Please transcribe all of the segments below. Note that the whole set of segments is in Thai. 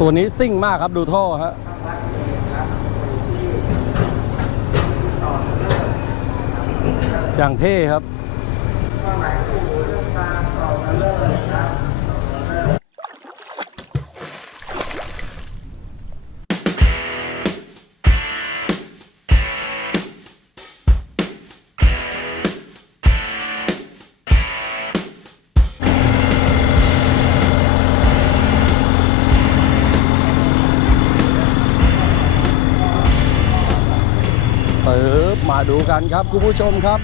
ตัวนี้ซิ่งมากครับดูท่อฮะอย่างเท่ครับ ปิบมาดูกันครับคุณผู้ชมครับ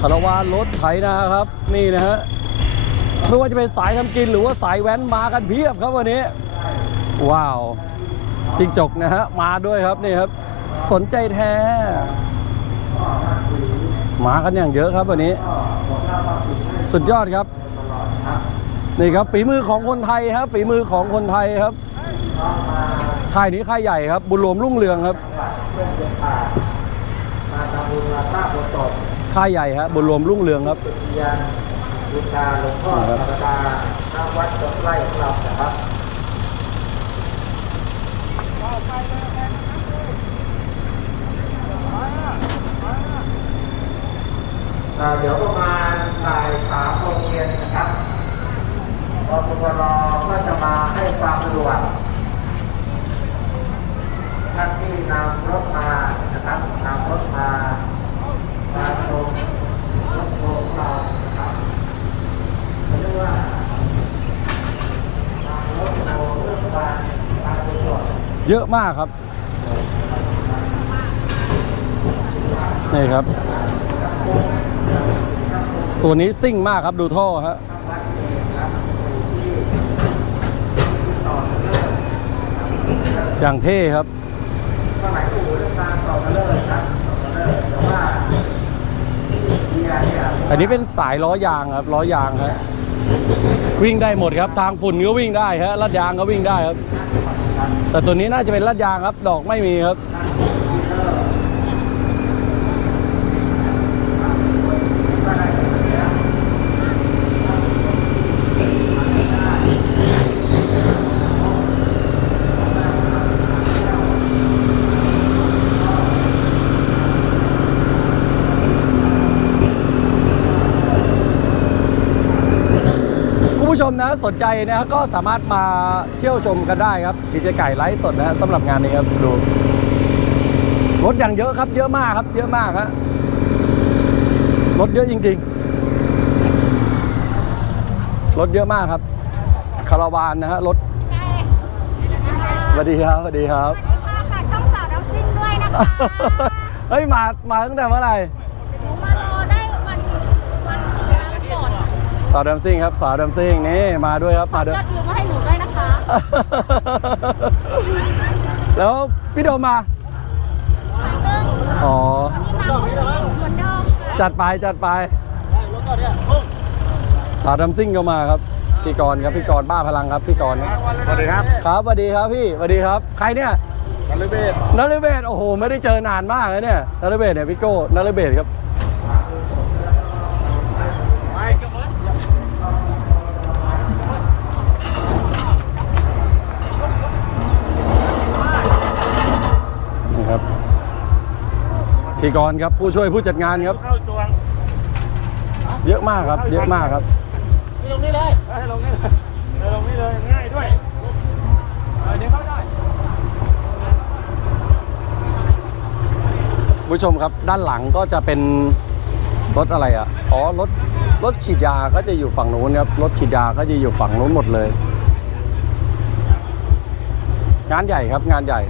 คาราวานรถไถนาครับ นี่นะฮะไม่ว่าจะเป็นสายทำกินหรือว่าสายแว้นมากันเพียบครับวันนี้ ว้าวจิงจกนะฮะมาด้วยครับนี่ครับ สนใจแท้มากันอย่างเยอะครับวันนี้ สุดยอดครับ นี่ครับฝีมือของคนไทยครับ ฝีมือของคนไทยครับค่ายนี้ค่ายใหญ่ครับ บุญรวมรุ่งเรืองครับ ค่ายใหญ่ฮะบุญรวมรุ่งเรืองครับยานบูชาหลวงพ่อธรรมดาณวัดตกไร่ของเรานะครับอ่าเดี๋ยวประมาณบ่ายสามโมงเย็นนะครับกปปรก็จะมาให้ความสะดวกท่านที่นำรถมานะครับนำรถมามาชมรถโชว์ของเรานะครับเขาเรียกว่าทางรถโชว์เรื่องการการตรวจสอบ เยอะมากครับ นี่ครับ ตัวนี้ซิ่งมากครับดูท่อฮะอย่างเท่ครับสมัยปู่เรื่องการต่อเลิศครับอันนี้เป็นสายล้อยางครับล้อยางฮะวิ่งได้หมดครับ ทางฝุ่นก็วิ่งได้ฮะลาดยางก็วิ่งได้ครับ แต่ตัวนี้น่าจะเป็นลาดยางครับ ดอกไม่มีครับ ชมนะสนใจนะฮะก็สามารถมาเที่ยวชมกันได้ครับดีเจไก่ไลฟ์สดนะฮะสำหรับงานนี้ครับดูรถอย่างเยอะครับ เยอะมากครับ เยอะมากฮะรถเยอะจริง ๆ รถเยอะมากครับ คาราวานนะฮะรถสวัสดีครับสวัสดีครับฝากช่องสาวน้ำซิ่งด้วยนะคะเฮ้ยมามาตั้งแต่เมื่อไหร่ หนูมารอได้วันวันงานก่อน สาวดัมซิงครับสาวดัมซิงนี่มาด้วยครับขอมาด้วยยอดวิวมาให้หนูด้วยนะคะ แล้วพี่โดมมาซึ่งอ๋อนี่ตามผู้หญิงเหมือนเดิมจัดไปจัดไป สาวดัมซิ่งก็มาครับ พี่กรณ์ครับพี่กรณ์บ้าพลังครับพี่กรณ์ครับสวัสดีครับครับสวัสดีครับพี่สวัสดีครับ ใครเนี่ย กัลเบศนฤเบศโอ้โห ไม่ได้เจอนานมากเลยเนี่ยนฤเบศเนี่ยพี่โก้นฤเบศครับ พี่กรณ์ครับผู้ช่วยผู้จัดงานครับ เข้าจวงเยอะมากครับ เยอะมากครับลงนี่เลย ให้ลงนี่เลยให้ลงนี่เลยง่ายด้วยเดี๋ยวเข้าได้ ผู้ชมครับด้านหลังก็จะเป็นรถอะไรอะ อ๋อรถรถฉีดยาก็จะอยู่ฝั่งนู้นครับ รถฉีดยาก็จะอยู่ฝั่งนู้นหมดเลย งานใหญ่ครับงานใหญ่